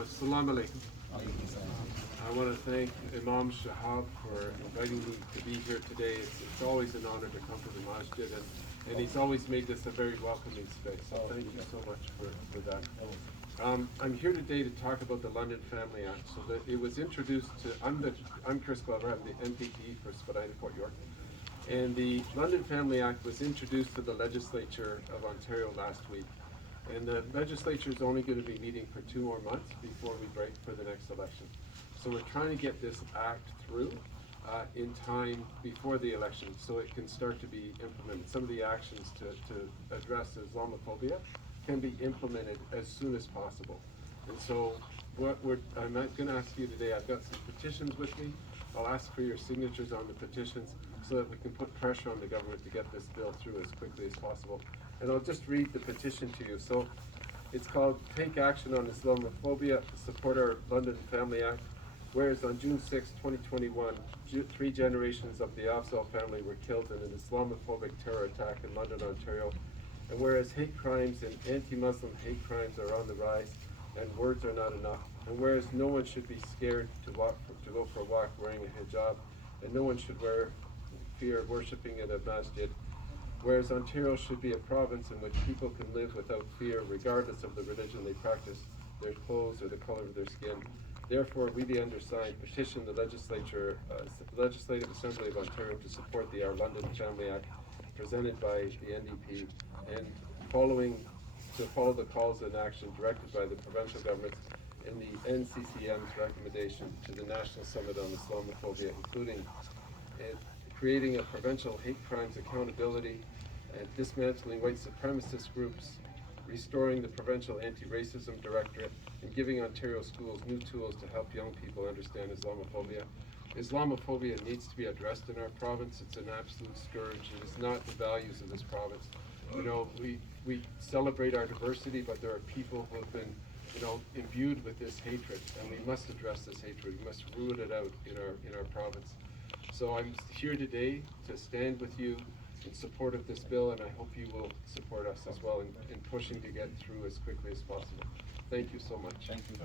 much. Salam alaikum. I want to thank Imam Shahab for inviting me to be here today. It's always an honor to come to the masjid, and he's always made this a very welcoming space. So thank you so much for that. I'm here today to talk about the London Family Act. So that it was introduced to, I'm Chris Glover, I'm the MPP for Spadina Port York. And the London Family Act was introduced to the legislature of Ontario last week. And the legislature is only going to be meeting for 2 more months before we break for the next election. So we're trying to get this act through in time before the election so it can start to be implemented. Some of the actions to address Islamophobia can be implemented as soon as possible. And so I'm going to ask you today, I've got some petitions with me. I'll ask for your signatures on the petitions so that we can put pressure on the government to get this bill through as quickly as possible. And I'll just read the petition to you. So it's called Take Action on Islamophobia, Support Our London Family Act. Whereas on June 6, 2021, 3 generations of the Afzal family were killed in an Islamophobic terror attack in London, Ontario. And whereas hate crimes and anti-Muslim hate crimes are on the rise, and words are not enough, and whereas no one should be scared to go for a walk wearing a hijab, and no one should fear worshipping at a masjid, whereas Ontario should be a province in which people can live without fear regardless of the religion they practice, their clothes, or the color of their skin. Therefore, we, the undersigned, petition the Legislative Assembly of Ontario to support the Our London Family Act presented by the NDP and to follow the calls and action directed by the provincial governments in the NCCM's recommendation to the National Summit on Islamophobia, including creating a provincial hate crimes accountability and dismantling white supremacist groups, restoring the provincial anti-racism directorate, and giving Ontario schools new tools to help young people understand Islamophobia. Islamophobia needs to be addressed in our province. It's an absolute scourge. It is not the values of this province. You know, we celebrate our diversity, but there are people who have been, imbued with this hatred, and we must address this hatred. We must root it out in our province. So I'm here today to stand with you in support of this bill, and I hope you will support us as well in pushing to get through as quickly as possible. Thank you so much. Thank you.